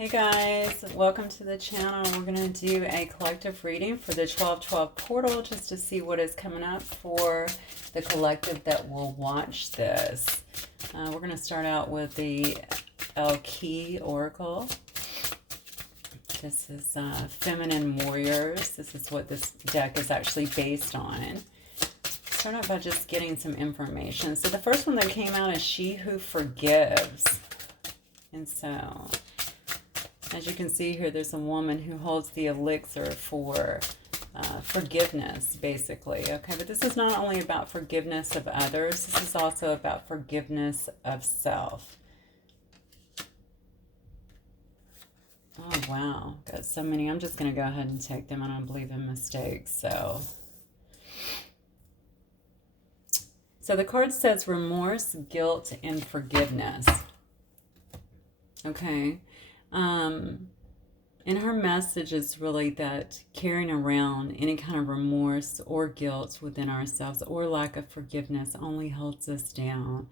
Hey guys, welcome to the channel. We're going to do a collective reading for the 1212 portal just to see what is coming up for the collective that will watch this. We're going to start out with the Elky Oracle. This is Feminine Warriors. This is what this deck is actually based on. Start out by just getting some information. So the first one that came out is She Who Forgives. And so, as you can see here, there's a woman who holds the elixir for forgiveness, basically. Okay, but this is not only about forgiveness of others. This is also about forgiveness of self. Oh, wow. Got so many. I'm just going to go ahead and take them. I don't believe in mistakes. So the card says remorse, guilt, and forgiveness. Okay. And her message is really that carrying around any kind of remorse or guilt within ourselves or lack of forgiveness only holds us down.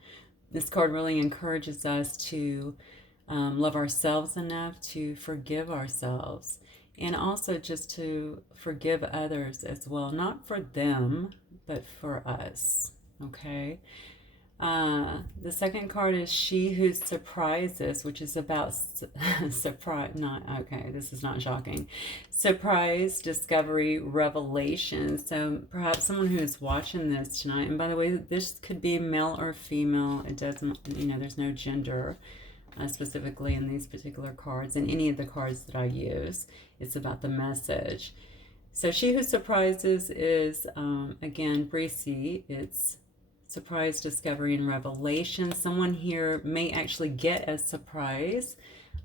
This card really encourages us to love ourselves enough to forgive ourselves, and also just to forgive others as well, not for them, but for us. Okay. The second card is She Who Surprises, which is about surprise. This is not shocking. Surprise, discovery, revelation. So perhaps someone who is watching this tonight, and by the way, this could be male or female. It doesn't, there's no gender specifically in these particular cards, and any of the cards that I use. It's about the message. So She Who Surprises is, again, Breezy. It's surprise, discovery, and revelation. Someone here may actually get a surprise.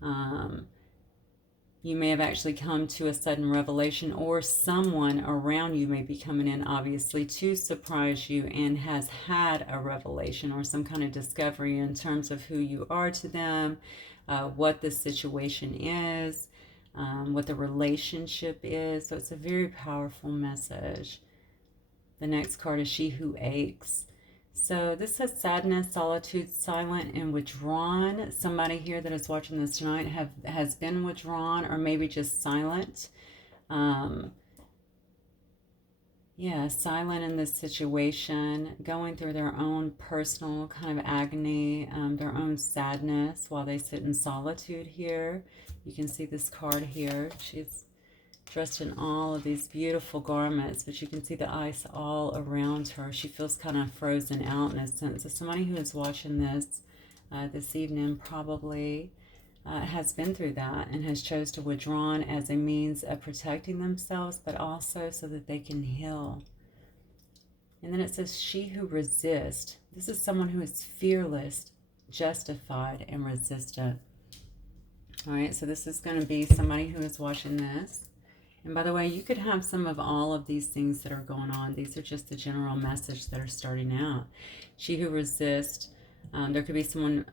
You may have actually come to a sudden revelation, or someone around you may be coming in, obviously, to surprise you and has had a revelation or some kind of discovery in terms of who you are to them, what the situation is, what the relationship is. So it's a very powerful message. The next card is She Who Aches. So this says sadness, solitude, silent, and withdrawn. Somebody here that is watching this tonight has been withdrawn, or maybe just silent. Silent in this situation, going through their own personal kind of agony, their own sadness while they sit in solitude here. You can see this card here. She's dressed in all of these beautiful garments, but you can see the ice all around her. She feels kind of frozen out in a sense. So somebody who is watching this this evening probably has been through that and has chose to withdraw as a means of protecting themselves, but also so that they can heal. And then it says She Who Resists. This is someone who is fearless, justified, and resistant. All right, so this is going to be somebody who is watching this. And by the way, you could have some of all of these things that are going on. These are just the general message that are starting out. She Who Resists. There could be someone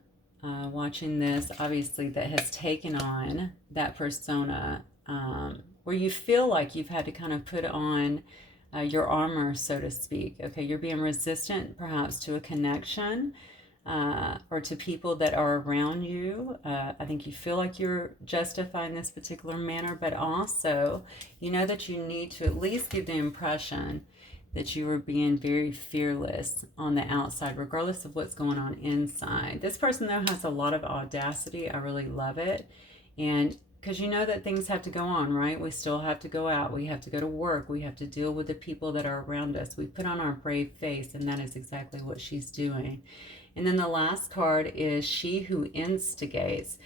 watching this, obviously, that has taken on that persona where you feel like you've had to kind of put on your armor, so to speak. Okay, you're being resistant perhaps to a connection. Or to people that are around you. I think you feel like you're justifying this particular manner, but also you know that you need to at least give the impression that you are being very fearless on the outside, regardless of what's going on inside. This person, though, has a lot of audacity. I really love it. And because you know that things have to go on, right? We still have to go out. We have to go to work. We have to deal with the people that are around us. We put on our brave face, and that is exactly what she's doing. And then the last card is She Who Instigates.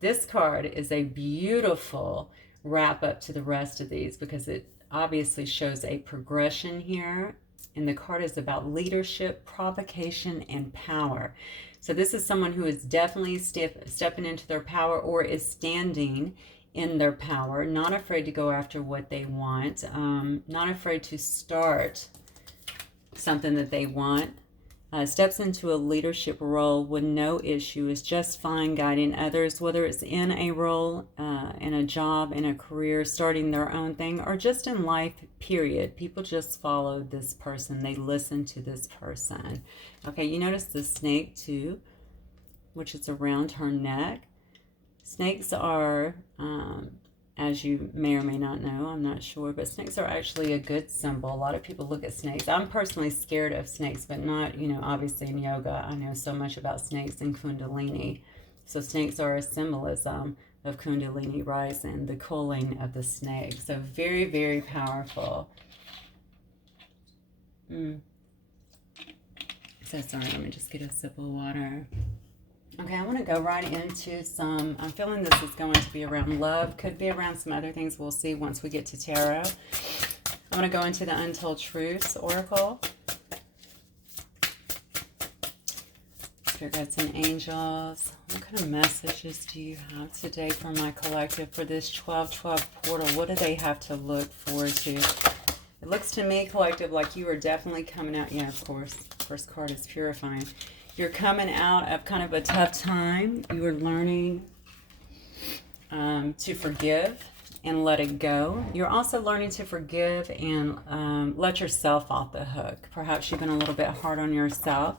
This card is a beautiful wrap up to the rest of these because it obviously shows a progression here. And the card is about leadership, provocation, and power. So this is someone who is definitely stepping into their power or is standing in their power, not afraid to go after what they want, not afraid to start something that they want. Steps into a leadership role with no issue, is just fine guiding others, whether it's in a role, in a job, in a career, starting their own thing, or just in life, period. People just follow this person. They listen to this person. Okay, you notice the snake too, which is around her neck. Snakes are, as you may or may not know, I'm not sure, but snakes are actually a good symbol. A lot of people look at snakes. I'm personally scared of snakes, but not, you know, obviously in yoga, I know so much about snakes and Kundalini. So snakes are a symbolism of Kundalini rising, the cooling of the snake. So very, very powerful. So sorry, let me just get a sip of water. Okay, I want to go right into some, I'm feeling this is going to be around love. Could be around some other things. We'll see once we get to tarot. I'm going to go into the Untold Truths Oracle. Spirit guides and angels. What kind of messages do you have today for my collective for this 12/12 portal? What do they have to look forward to? It looks to me, collective, like you are definitely coming out. Yeah, of course. First card is purifying. You're coming out of kind of a tough time. You are learning to forgive and let it go. You're also learning to forgive and let yourself off the hook. Perhaps you've been a little bit hard on yourself.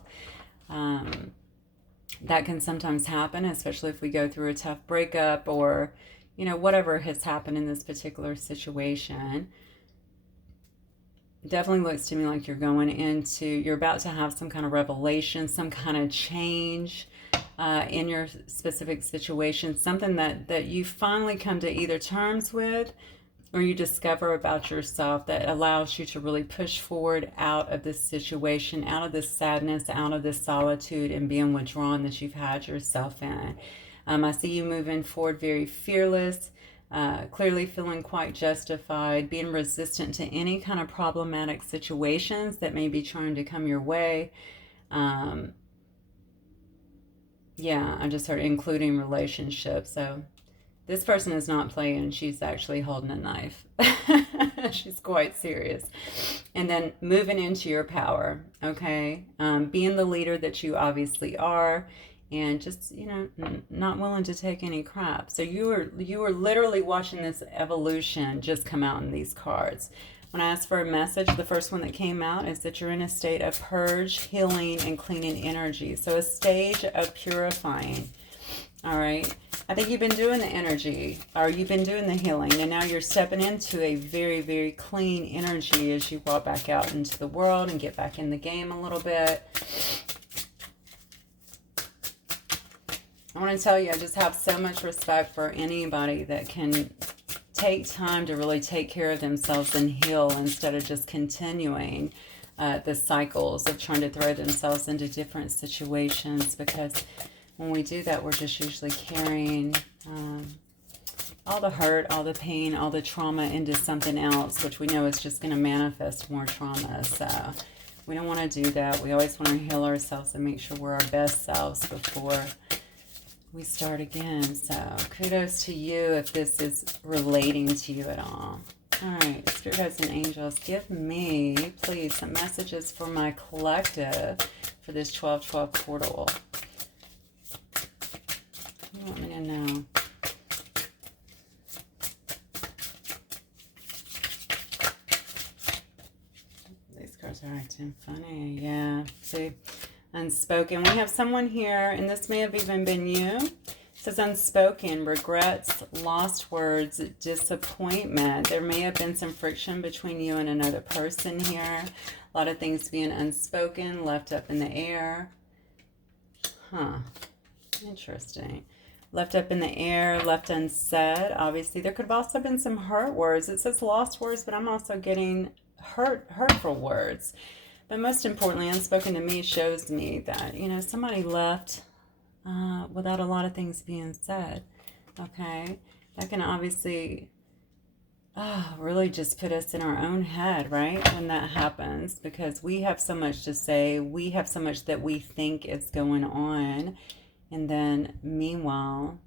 That can sometimes happen, especially if we go through a tough breakup or, you know, whatever has happened in this particular situation. It definitely looks to me like you're going into, you're about to have some kind of revelation, some kind of change in your specific situation, something that you finally come to either terms with or you discover about yourself that allows you to really push forward out of this situation, out of this sadness, out of this solitude and being withdrawn that you've had yourself in. I see you moving forward very fearless, clearly feeling quite justified, being resistant to any kind of problematic situations that may be trying to come your way. Yeah, I just heard including relationships. So this person is not playing. She's actually holding a knife. She's quite serious. And then moving into your power, okay? Being the leader that you obviously are. And just, you know, not willing to take any crap. So you were literally watching this evolution just come out in these cards. When I asked for a message, the first one that came out is that you're in a state of purge, healing, and cleaning energy. So a stage of purifying. All right. I think you've been doing the energy, or you've been doing the healing, and now you're stepping into a very, very clean energy as you walk back out into the world and get back in the game a little bit. I want to tell you, I just have so much respect for anybody that can take time to really take care of themselves and heal instead of just continuing the cycles of trying to throw themselves into different situations, because when we do that, we're just usually carrying all the hurt, all the pain, all the trauma into something else, which we know is just going to manifest more trauma. So we don't want to do that. We always want to heal ourselves and make sure we're our best selves before we start again. So kudos to you if this is relating to you at all. All right, Spirit guides and angels, give me, please, some messages for my collective for this 12/12 portal. You want me to know? These cards are acting funny. Yeah, see? Unspoken. We have someone here, and this may have even been you. It says unspoken, regrets, lost words, disappointment. There may have been some friction between you and another person here. A lot of things being unspoken, left up in the air. Huh. Interesting. Left up in the air, left unsaid. Obviously, there could have also been some hurt words. It says lost words, but I'm also getting hurtful words. But most importantly, unspoken to me shows me that, you know, somebody left without a lot of things being said, okay? That can obviously really just put us in our own head, right, when that happens, because we have so much to say. We have so much that we think is going on, and then meanwhile,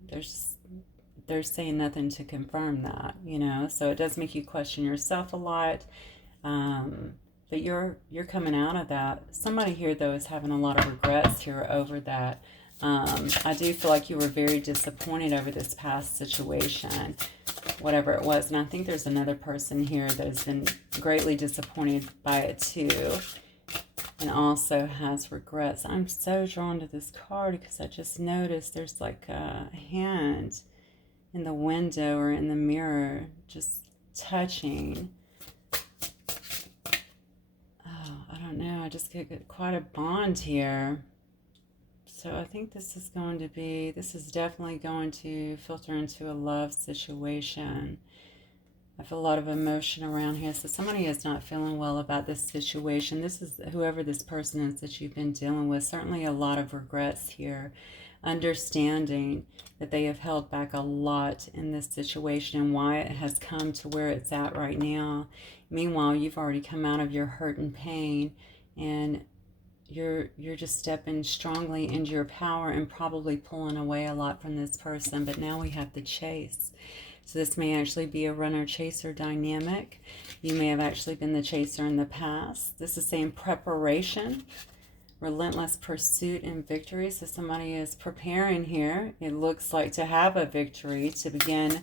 they're saying nothing to confirm that, you know? So it does make you question yourself a lot. But you're coming out of that. Somebody here, though, is having a lot of regrets here over that. I do feel like you were very disappointed over this past situation, whatever it was. And I think there's another person here that has been greatly disappointed by it, too, and also has regrets. I'm so drawn to this card because I just noticed there's like a hand in the window or in the mirror, just touching. Oh, I don't know. I just get quite a bond here. So I think this is definitely going to filter into a love situation. I feel a lot of emotion around here. So somebody is not feeling well about this situation. This is whoever this person is that you've been dealing with. Certainly a lot of regrets here. Understanding that they have held back a lot in this situation and why it has come to where it's at right now. Meanwhile, you've already come out of your hurt and pain, and you're just stepping strongly into your power and probably pulling away a lot from this person. But now we have the chase. So this may actually be a runner-chaser dynamic. You may have actually been the chaser in the past. This is saying preparation, relentless pursuit and victory. So somebody is preparing here. It looks like to have a victory, to begin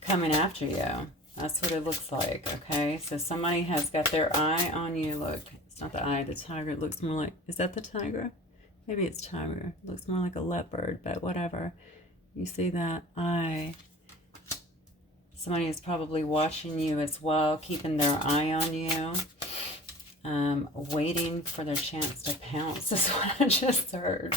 coming after you. That's what it looks like, okay? So somebody has got their eye on you. Look, it's not the eye, the tiger. It looks more like, is that the tiger? Maybe it's tiger. It looks more like a leopard, but whatever. You see that eye. Somebody is probably watching you as well, keeping their eye on you, waiting for their chance to pounce is what I just heard.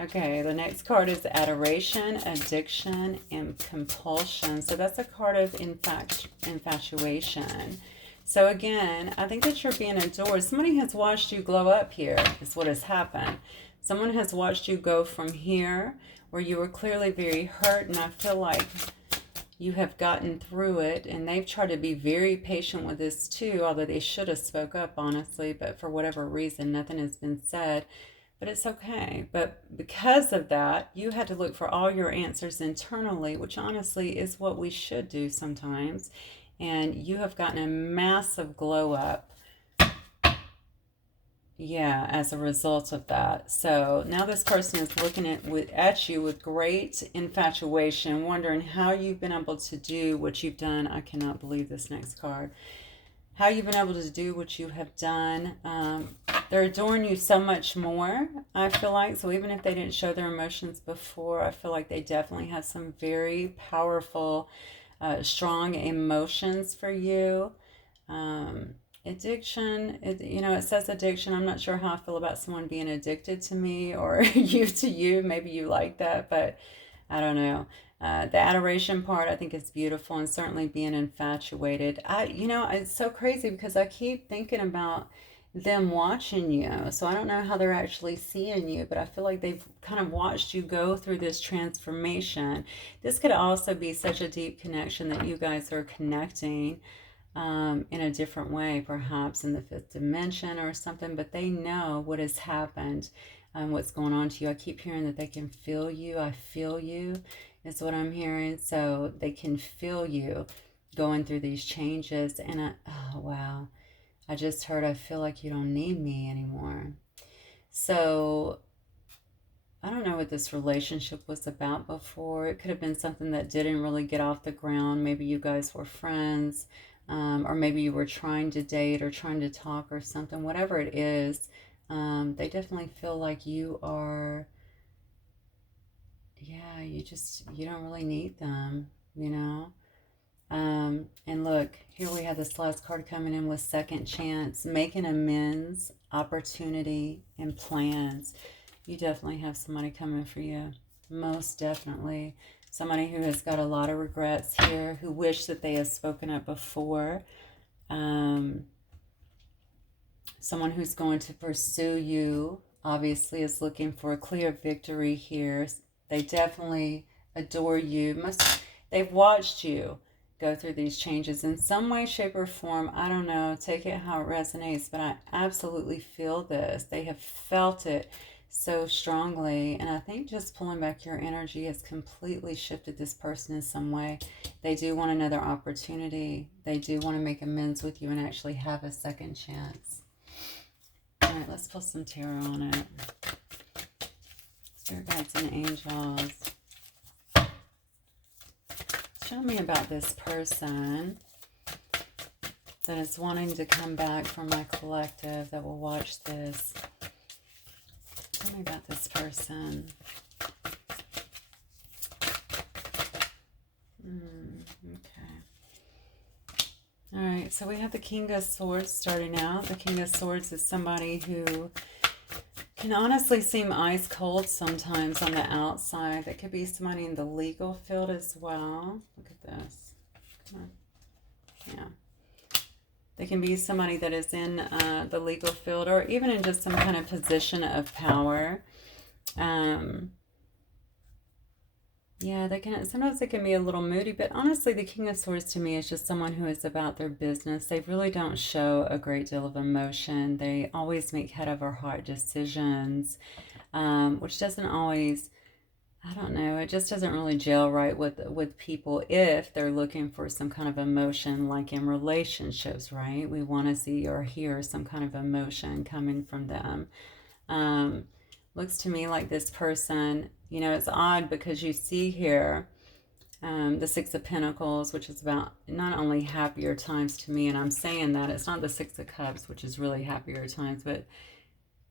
Okay, the next card is adoration, addiction, and compulsion. So that's a card of infatuation. So again, I think that you're being adored. Somebody has watched you glow up here, is what has happened. Someone has watched you go from here, where you were clearly very hurt, and I feel like you have gotten through it, and they've tried to be very patient with this too, although they should have spoke up, honestly, but for whatever reason, nothing has been said. But it's okay. But because of that, you had to look for all your answers internally, which honestly is what we should do sometimes. And you have gotten a massive glow up. Yeah, as a result of that. So now this person is looking at you with great infatuation, wondering how you've been able to do what you've done. I cannot believe this next card. How you've been able to do what you have done. They're adoring you so much more, I feel like. So even if they didn't show their emotions before, I feel like they definitely have some very powerful, strong emotions for you. Addiction, it says addiction. I'm not sure how I feel about someone being addicted to me or you to you. Maybe you like that, but I don't know. The adoration part, I think, is beautiful, and certainly being infatuated. It's so crazy because I keep thinking about them watching you. So I don't know how they're actually seeing you, but I feel like they've kind of watched you go through this transformation. This could also be such a deep connection that you guys are connecting in a different way, perhaps in the fifth dimension or something, but they know what has happened, what's going on to you. I keep hearing that they can feel you. I feel you is what I'm hearing. So they can feel you going through these changes. And oh, wow. I just heard, I feel like you don't need me anymore. So I don't know what this relationship was about before. It could have been something that didn't really get off the ground. Maybe you guys were friends. Or maybe you were trying to date or trying to talk or something. Whatever it is, they definitely feel like you are, yeah, you don't really need them, And look, here we have this last card coming in with second chance, making amends, opportunity, and plans. You definitely have somebody coming for you. Most definitely. Somebody who has got a lot of regrets here, who wish that they had spoken up before. Someone who's going to pursue you, obviously, is looking for a clear victory here. They definitely adore you. They've watched you go through these changes in some way, shape, or form. I don't know. Take it how it resonates, but I absolutely feel this. They have felt it so strongly, and I think just pulling back your energy has completely shifted this person in some way. They do want another opportunity. They do want to make amends with you and actually have a second chance. All right, let's pull some tarot on it. Spirit guides and angels. Show me about this person that is wanting to come back from my collective that will watch this. Tell me about this person. right, so we have the King of Swords starting out. The King of Swords is somebody who can honestly seem ice cold sometimes on the outside. That could be somebody in the legal field as well. Look at this. Come on. Yeah. They can be somebody that is in the legal field, or even in just some kind of position of power. Yeah, they can, sometimes they can be a little moody, but honestly, the King of Swords to me is just someone who is about their business. They really don't show a great deal of emotion. They always make head over heart decisions, which doesn't always, I don't know, it just doesn't really gel right with people if they're looking for some kind of emotion, like in relationships, right? We want to see or hear some kind of emotion coming from them. Looks to me like this person, you know, it's odd because you see here the Six of Pentacles, which is about not only happier times to me, and I'm saying that, it's not the Six of Cups, which is really happier times, but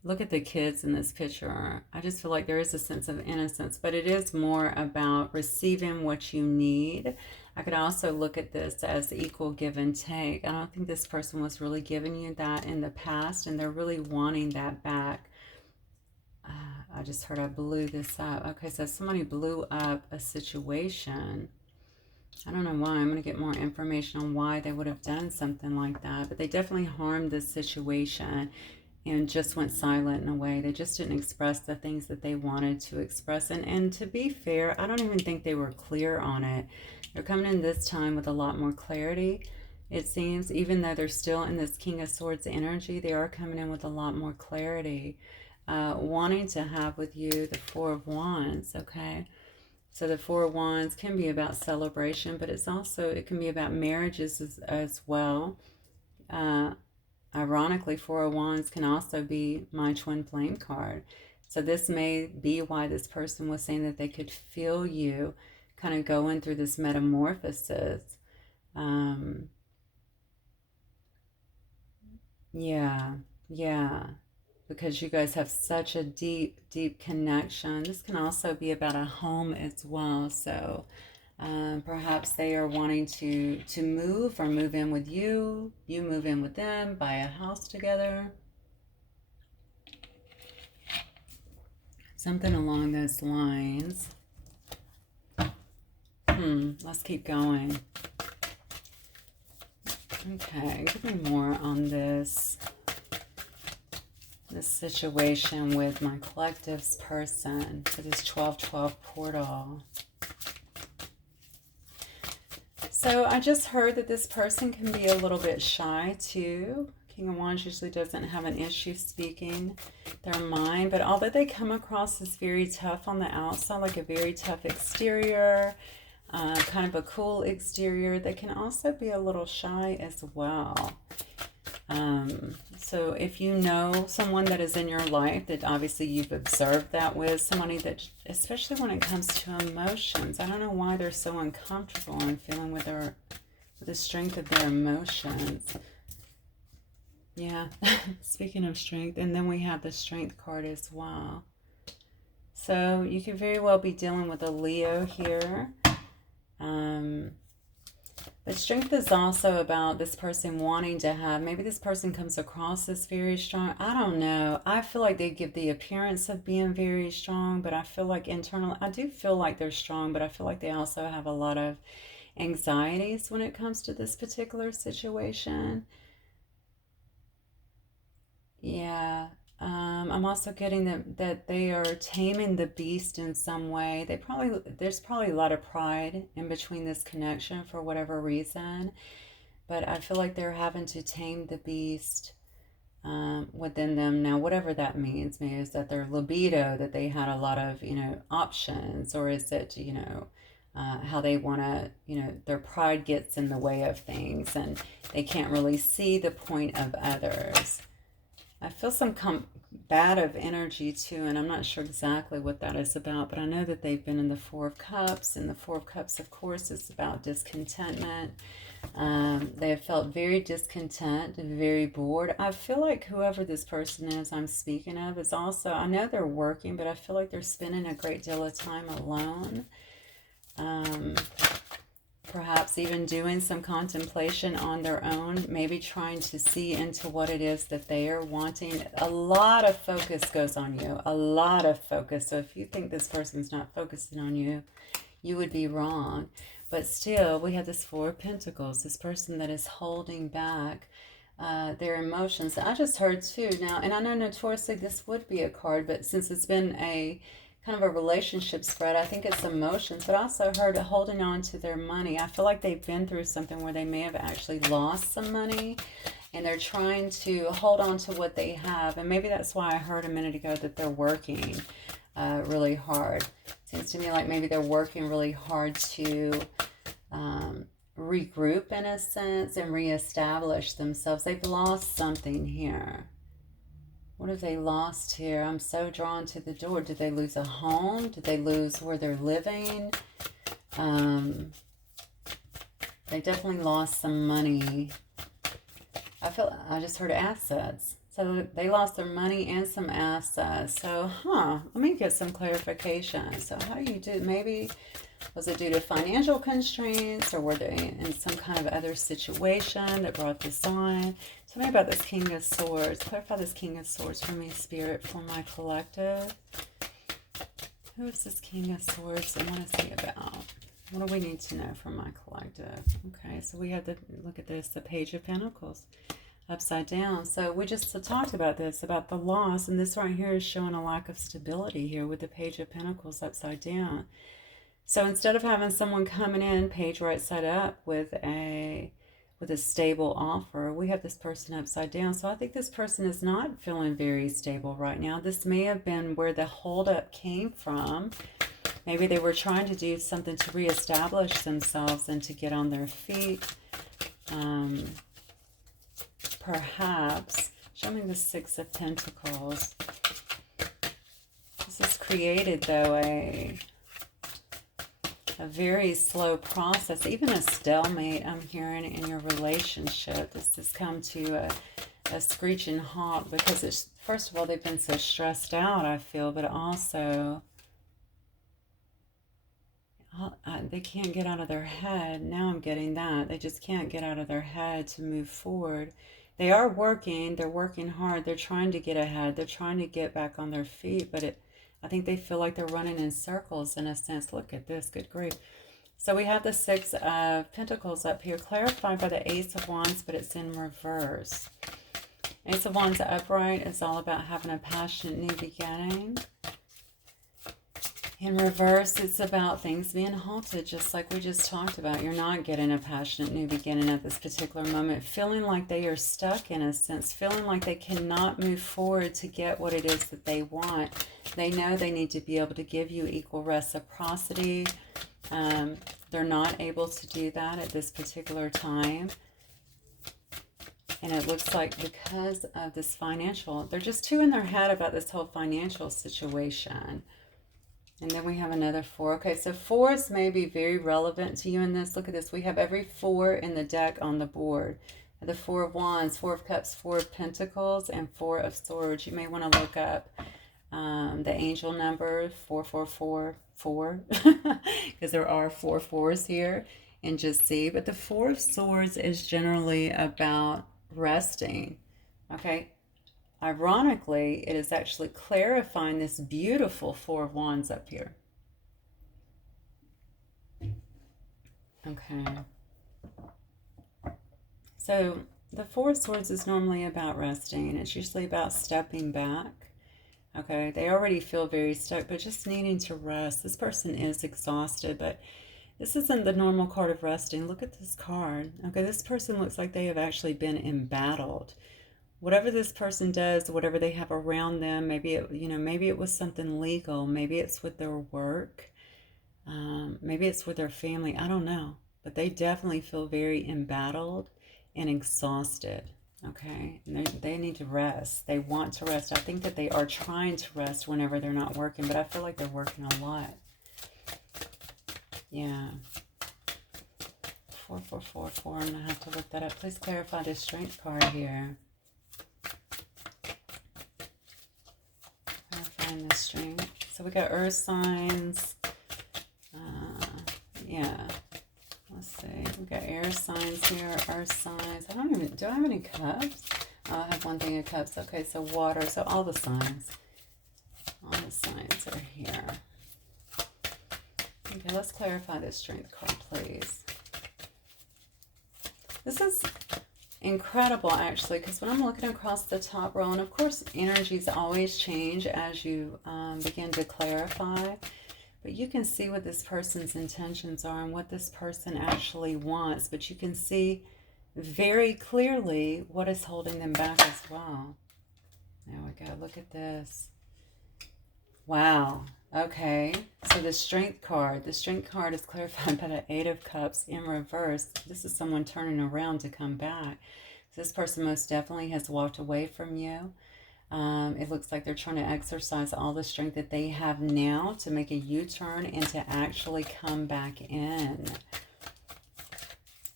look at the kids in this picture. I just feel like there is a sense of innocence, but it is more about receiving what you need. I could also look at this as equal give and take. I don't think this person was really giving you that in the past, and they're really wanting that back. I just heard I blew this up. Okay, so somebody blew up a situation. I don't know why. I'm going to get more information on why they would have done something like that. But they definitely harmed this situation and just went silent in a way. They just didn't express the things that they wanted to express. And to be fair, I don't even think they were clear on it. They're coming in this time with a lot more clarity. It seems, even though they're still in this King of Swords energy, they are coming in with a lot more clarity. Wanting to have with you the Four of Wands, okay? So the Four of Wands can be about celebration, but it's also, it can be about marriages as well. Ironically, Four of Wands can also be my twin flame card. So this may be why this person was saying that they could feel you kind of going through this metamorphosis. Yeah. Because you guys have such a deep, deep connection. This can also be about a home as well. So perhaps they are wanting to move or move in with you. You move in with them, buy a house together. Something along those lines. Let's keep going. Okay, give me more on this situation with my collective's person for this 12-12 portal. So I just heard that this person can be a little bit shy too. King of Wands usually doesn't have an issue speaking their mind, but although they come across as very tough on the outside, like a very tough exterior, kind of a cool exterior, they can also be a little shy as well. So if you know someone that is in your life that obviously you've observed that with, somebody that, especially when it comes to emotions, I don't know why they're so uncomfortable and feeling with the strength of their emotions. Yeah, speaking of strength, and then we have the Strength card as well. So you could very well be dealing with a Leo here. But strength is also about this person wanting to have, maybe this person comes across as very strong. I don't know. I feel like they give the appearance of being very strong, but I feel like internally, I do feel like they're strong, but I feel like they also have a lot of anxieties when it comes to this particular situation. Yeah. I'm also getting that they are taming the beast in some way. There's probably a lot of pride in between this connection for whatever reason, but I feel like they're having to tame the beast within them. Now, whatever that means, maybe is that their libido, that they had a lot of, options, or is it, how they want to, their pride gets in the way of things and they can't really see the point of others. I feel some combative energy too, and I'm not sure exactly what that is about, but I know that they've been in the Four of Cups, and the Four of Cups, of course, is about discontentment. They have felt very discontent, very bored. I feel like whoever this person is I'm speaking of is also, I know they're working, but I feel like they're spending a great deal of time alone. Perhaps even doing some contemplation on their own, maybe trying to see into what it is that they are wanting. A lot of focus goes on you, a lot of focus. So if you think this person's not focusing on you, you would be wrong. But still, we have this Four of Pentacles, this person that is holding back their emotions. I just heard too now, and I know notoriously this would be a card, but since it's been a kind of a relationship spread, I think it's emotions, but I also heard holding on to their money. I feel like they've been through something where they may have actually lost some money, and they're trying to hold on to what they have. And maybe that's why I heard a minute ago that they're working really hard. Seems to me like maybe they're working really hard to regroup in a sense and reestablish themselves. They've lost something here. What have they lost here? I'm so drawn to the door. Did they lose a home? Did they lose where they're living? They definitely lost some money. I just heard assets. So they lost their money and some assets. So, let me get some clarification. So how do you do, maybe, was it due to financial constraints, or were they in some kind of other situation that brought this on? Tell me about this King of Swords. Clarify this King of Swords for me, Spirit, for my collective. Who is this King of Swords and what is he about? What do we need to know from my collective? Okay, so we have the, look at this, the Page of Pentacles upside down. So we just talked about this, about the loss, and this right here is showing a lack of stability here with the Page of Pentacles upside down. So instead of having someone coming in, page right side up, with a stable offer, we have this person upside down. So I think this person is not feeling very stable right now. This may have been where the holdup came from. Maybe they were trying to do something to reestablish themselves and to get on their feet. Perhaps. Show me the Six of Pentacles. This has created, though, a very slow process, even a stalemate I'm hearing in your relationship. This has come to a screeching halt because it's, first of all, they've been so stressed out, I feel, but also they can't get out of their head. Now I'm getting that. They just can't get out of their head to move forward. They are working. They're working hard. They're trying to get ahead. They're trying to get back on their feet, but I think they feel like they're running in circles in a sense. Look at this. Good grief. So we have the Six of Pentacles up here, clarified by the Ace of Wands, but it's in reverse. Ace of Wands upright is all about having a passionate new beginning. In reverse, it's about things being halted, just like we just talked about. You're not getting a passionate new beginning at this particular moment, feeling like they are stuck in a sense, feeling like they cannot move forward to get what it is that they want. They know they need to be able to give you equal reciprocity. They're not able to do that at this particular time. And it looks like because of this financial, they're just too in their head about this whole financial situation. And then we have another four. Okay, so fours may be very relevant to you in this. Look at this. We have every four in the deck on the board. The Four of Wands, Four of Cups, Four of Pentacles, and Four of Swords. You may want to look up the angel number 4444 because there are 4 fours here, and just see. But the Four of Swords is generally about resting. Okay. Ironically, it is actually clarifying this beautiful Four of Wands up here. Okay. So the Four of Swords is normally about resting. It's usually about stepping back. Okay. They already feel very stuck, but just needing to rest. This person is exhausted, but this isn't the normal card of resting. Look at this card. Okay. This person looks like they have actually been embattled. Whatever this person does, whatever they have around them, maybe it, maybe it was something legal, maybe it's with their work, maybe it's with their family, I don't know. But they definitely feel very embattled and exhausted, okay? And they need to rest. They want to rest. I think that they are trying to rest whenever they're not working, but I feel like they're working a lot. Yeah. 4444, I'm going to have to look that up. Please clarify the Strength card here. The Strength. So we got earth signs. Yeah. Let's see. We got water signs here, earth signs. I don't even, do I have any cups? Oh, I have one thing of cups. Okay, so water. So all the signs. All the signs are here. Okay, let's clarify this strength card, please. This is incredible, actually, because when I'm looking across the top row, and of course, energies always change as you begin to clarify, but you can see what this person's intentions are and what this person actually wants, but you can see very clearly what is holding them back as well. There we go. Look at this. Wow. Okay. So the strength card is clarified by the Eight of Cups in reverse. This is someone turning around to come back. So this person most definitely has walked away from you. It looks like they're trying to exercise all the strength that they have now to make a U-turn and to actually come back in.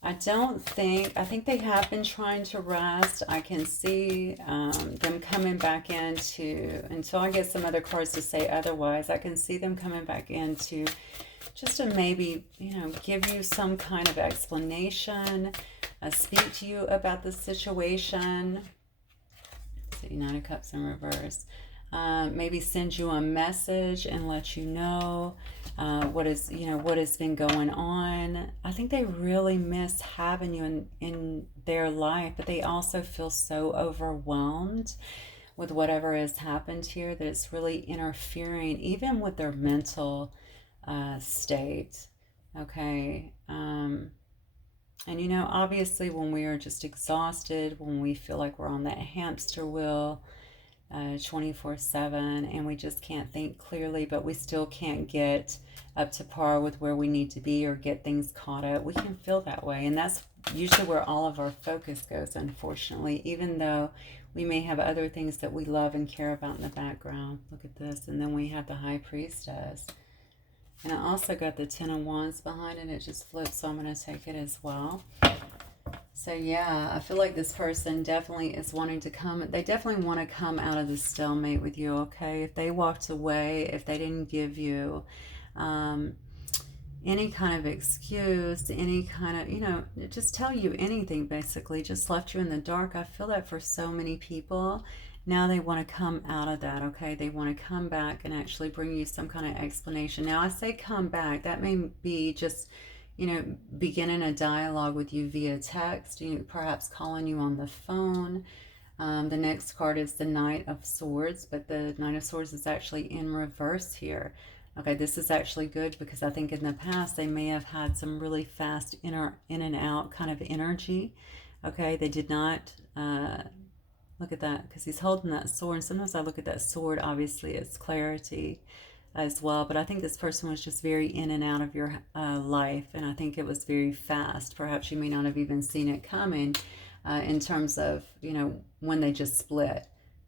I think they have been trying to rest. I can see them coming back into, until I get some other cards to say otherwise, I can see them coming back into just to maybe, give you some kind of explanation, speak to you about the situation. So Nine of Cups in reverse. Maybe send you a message and let you know what has been going on. I think they really miss having you in their life, but they also feel so overwhelmed with whatever has happened here that it's really interfering even with their mental state. Okay. And obviously when we are just exhausted, when we feel like we're on that hamster wheel 24/7 and we just can't think clearly, but we still can't get up to par with where we need to be or get things caught up, we can feel that way. And that's usually where all of our focus goes, unfortunately, even though we may have other things that we love and care about in the background. Look at this. And then we have the High Priestess. And I also got the Ten of Wands behind it. It just flips, so I'm going to take it as well. So yeah, I feel like this person definitely is wanting to come. They definitely want to come out of the stalemate with you, okay? If they walked away, if they didn't give you any kind of excuse, any kind of, just tell you anything, basically, just left you in the dark. I feel that for so many people. Now they want to come out of that, okay? They want to come back and actually bring you some kind of explanation. Now, I say come back. That may be just, beginning a dialogue with you via text, perhaps calling you on the phone. The next card is the Knight of Swords, but the Knight of Swords is actually in reverse here. Okay, this is actually good because I think in the past they may have had some really fast in and out kind of energy. Okay, they did not... look at that, because he's holding that sword. And sometimes I look at that sword, obviously it's clarity as well. But I think this person was just very in and out of your life. And I think it was very fast. Perhaps you may not have even seen it coming in terms of, when they just split,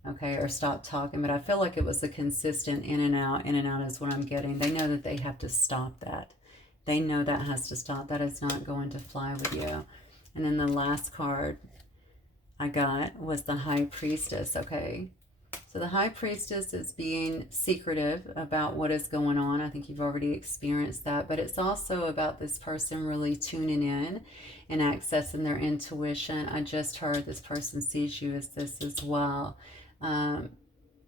okay, or stopped talking. But I feel like it was a consistent in and out is what I'm getting. They know that they have to stop that. They know that has to stop. That is not going to fly with you. And then the last card I got was the High Priestess, okay? So the High Priestess is being secretive about what is going on. I think you've already experienced that, but it's also about this person really tuning in and accessing their intuition. I just heard this person sees you as this as well.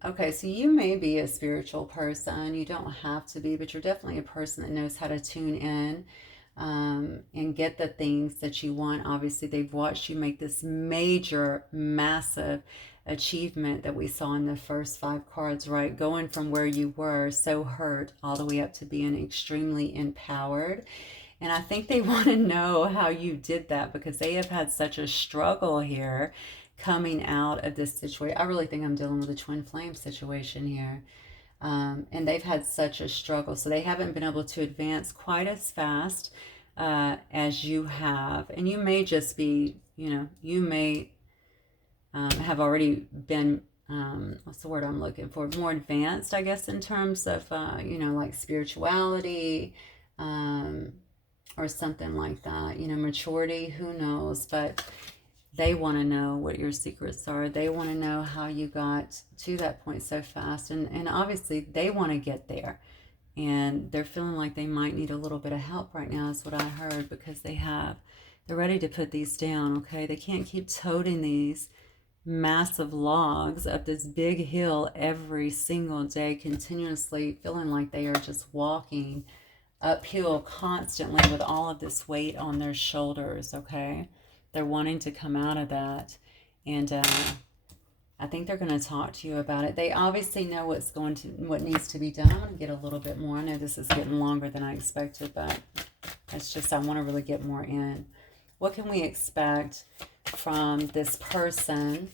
Okay, so you may be a spiritual person. You don't have to be, but you're definitely a person that knows how to tune in and get the things that you want. Obviously, they've watched you make this major, massive achievement that we saw in the first 5 cards, right? Going from where you were so hurt all the way up to being extremely empowered. And I think they want to know how you did that because they have had such a struggle here coming out of this situation. I really think I'm dealing with a twin flame situation here. And they've had such a struggle. So they haven't been able to advance quite as fast as you have. And you may just be, you may have already been, what's the word I'm looking for? More advanced, I guess, in terms of, like spirituality or something like that. Maturity, who knows? But they want to know what your secrets are. They want to know how you got to that point so fast. And obviously they want to get there. And they're feeling like they might need a little bit of help right now is what I heard, because they have They're ready to put these down, okay? They can't keep toting these massive logs up this big hill every single day, continuously feeling like they are just walking uphill constantly with all of this weight on their shoulders, okay? They're wanting to come out of that. And I think they're going to talk to you about it. They obviously know what needs to be done. I'm going to get a little bit more. I know this is getting longer than I expected, but it's just I want to really get more in. What can we expect from this person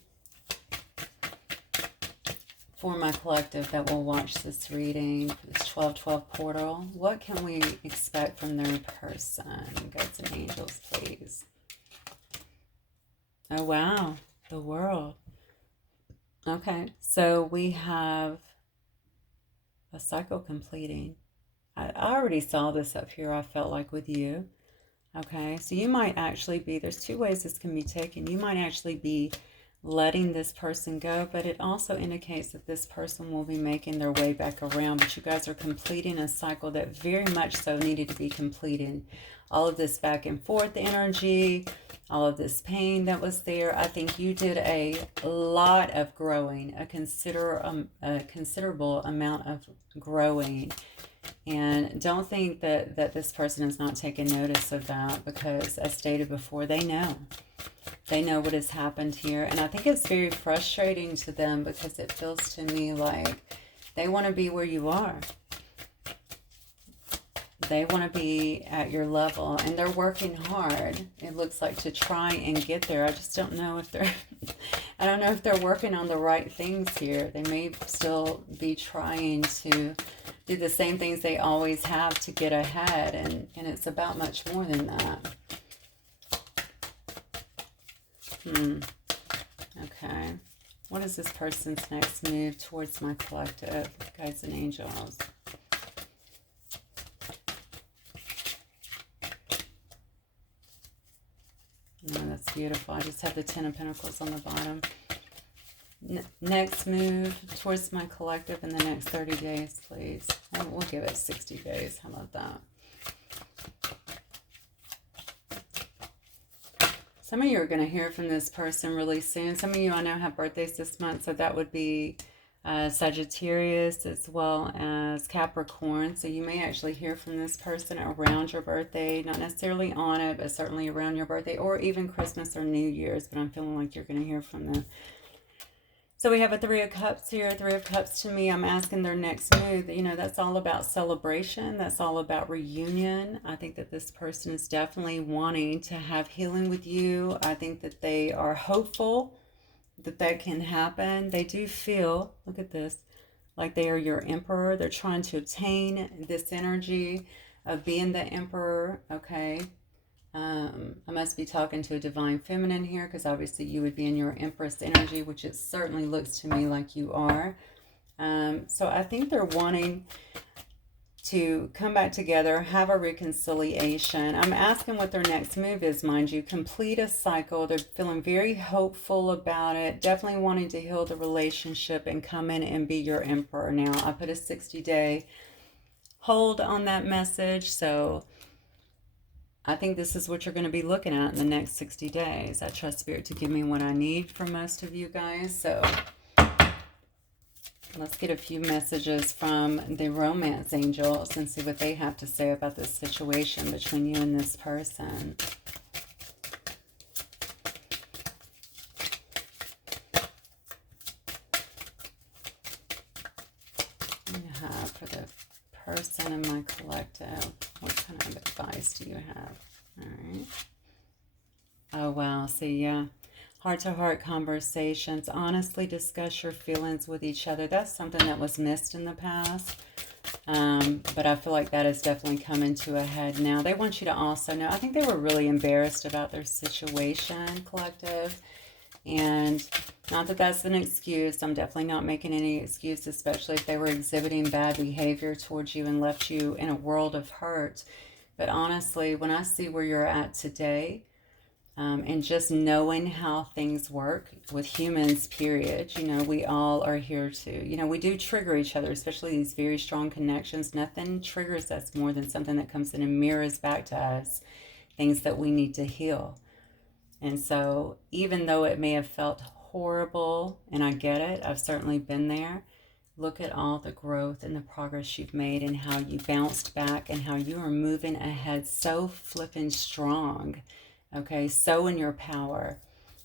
for my collective that will watch this reading, this 1212 portal? What can we expect from their person? Guides and angels, please. Oh, wow. The World. Okay, so we have a cycle completing. I already saw this up here, I felt like, with you. Okay, so you might actually be, there's two ways this can be taken. You might actually be letting this person go, but it also indicates that this person will be making their way back around, but you guys are completing a cycle that very much so needed to be completed. All of this back and forth energy, all of this pain that was there. I think you did a lot of growing, a considerable amount of growing. And don't think that this person is not taking notice of that, because as stated before, they know. They know what has happened here. And I think it's very frustrating to them, because it feels to me like they want to be where you are. They want to be at your level, and they're working hard, it looks like, to try and get there. I just don't know if they're I don't know if they're working on the right things here. They may still be trying to do the same things they always have to get ahead, and it's about much more than that. Okay. What is this person's next move towards my collective? Guides and angels. No, that's beautiful. I just have the Ten of Pentacles on the bottom. Next move towards my collective in the next 30 days, please. We'll give it 60 days. How about that? Some of you are going to hear from this person really soon. Some of you I know have birthdays this month, so that would be Sagittarius as well as Capricorn. So you may actually hear from this person around your birthday, not necessarily on it, but certainly around your birthday, or even Christmas or New Year's. But I'm feeling like you're going to hear from them. So we have a Three of Cups here. Three of Cups, to me, I'm asking their next move. You know, that's all about celebration. That's all about reunion. I think that this person is definitely wanting to have healing with you. I think that they are hopeful that that can happen. They do feel, look at this, like they are your emperor. They're trying to obtain this energy of being the emperor, okay? I must be talking to a divine feminine here, because obviously you would be in your empress energy, which it certainly looks to me like you are. So I think they're wanting to come back together, have a reconciliation. I'm asking what their next move is, mind you. Complete a cycle. They're feeling very hopeful about it, definitely wanting to heal the relationship and come in and be your emperor. Now, I put a 60-day hold on that message, so I think this is what you're going to be looking at in the next 60 days. I trust Spirit to give me what I need for most of you guys. So let's get a few messages from the romance angels and see what they have to say about this situation between you and this person. What do you have for the person in my collective? What kind of advice do you have? All right. Oh, wow. See, yeah. Heart-to-heart conversations. Honestly discuss your feelings with each other. That's something that was missed in the past. But I feel like that is definitely coming to a head now. They want you to also know, I think they were really embarrassed about their situation, collective. And not that that's an excuse. I'm definitely not making any excuse, especially if they were exhibiting bad behavior towards you and left you in a world of hurt. But honestly, when I see where you're at today, and just knowing how things work with humans, period, you know, we all are here to, you know, we do trigger each other, especially these very strong connections. Nothing triggers us more than something that comes in and mirrors back to us. things that we need to heal. And so even though it may have felt horrible, and I get it, I've certainly been there, look at all the growth and the progress you've made and how you bounced back and how you are moving ahead so flippin' strong, okay? So in your power.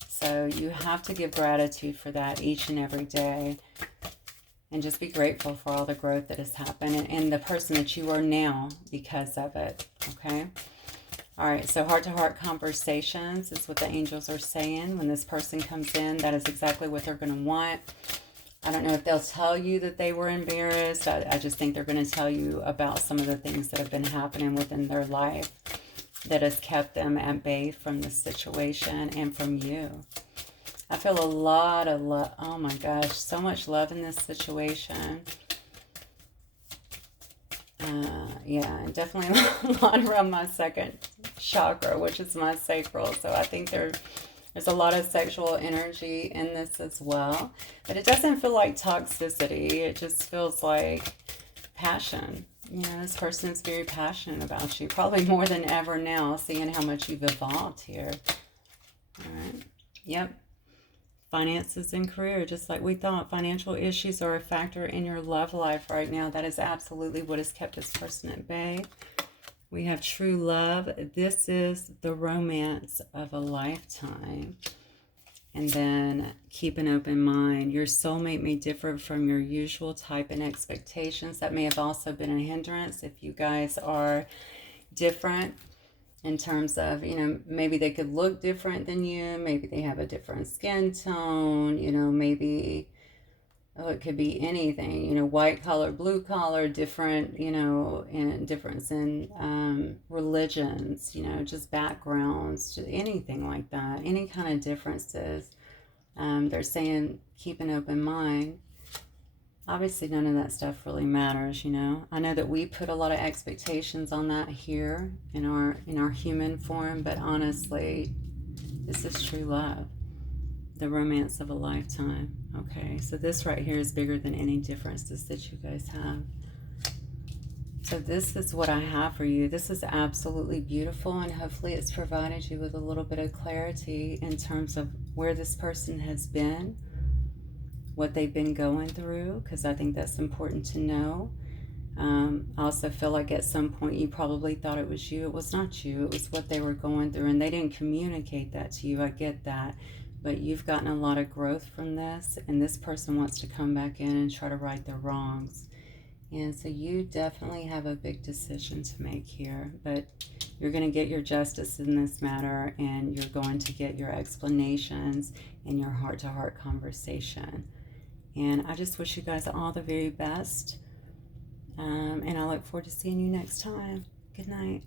So you have to give gratitude for that each and every day. And just be grateful for all the growth that has happened and the person that you are now because of it, okay? All right, so heart-to-heart conversations is what the angels are saying. When this person comes in, that is exactly what they're going to want. I don't know if they'll tell you that they were embarrassed. I just think they're going to tell you about some of the things that have been happening within their life that has kept them at bay from the situation and from you. I feel a lot of love. Oh my gosh, so much love in this situation. Yeah, and definitely a lot around my second chakra, which is my sacral. So I think there's a lot of sexual energy in this as well. But it doesn't feel like toxicity. It just feels like passion. You know, this person is very passionate about you. Probably more than ever now, seeing how much you've evolved here. All right. Yep. Finances and career, just like we thought. Financial issues are a factor in your love life right now. That is absolutely what has kept this person at bay. We have true love. This is the romance of a lifetime. And then keep an open mind. Your soulmate may differ from your usual type and expectations. That may have also been a hindrance if you guys are different. In terms of, you know, maybe they could look different than you. Maybe they have a different skin tone. You know, maybe, oh, it could be anything. You know, white collar, blue collar, different, you know, and difference in religions, you know, just backgrounds, just anything like that. Any kind of differences. They're saying keep an open mind. Obviously, none of that stuff really matters, you know. I know that we put a lot of expectations on that here in our human form, but honestly, this is true love, the romance of a lifetime. Okay, so this right here is bigger than any differences that you guys have. So this is what I have for you. This is absolutely beautiful, and hopefully it's provided you with a little bit of clarity in terms of where this person has been, what they've been going through, because I think that's important to know. I also feel like at some point you probably thought it was you. It was not you. It was what they were going through, and they didn't communicate that to you. I get that. But you've gotten a lot of growth from this, and this person wants to come back in and try to right their wrongs. And so you definitely have a big decision to make here, but you're going to get your justice in this matter, and you're going to get your explanations in your heart-to-heart conversation. And I just wish you guys all the very best. And I look forward to seeing you next time. Good night.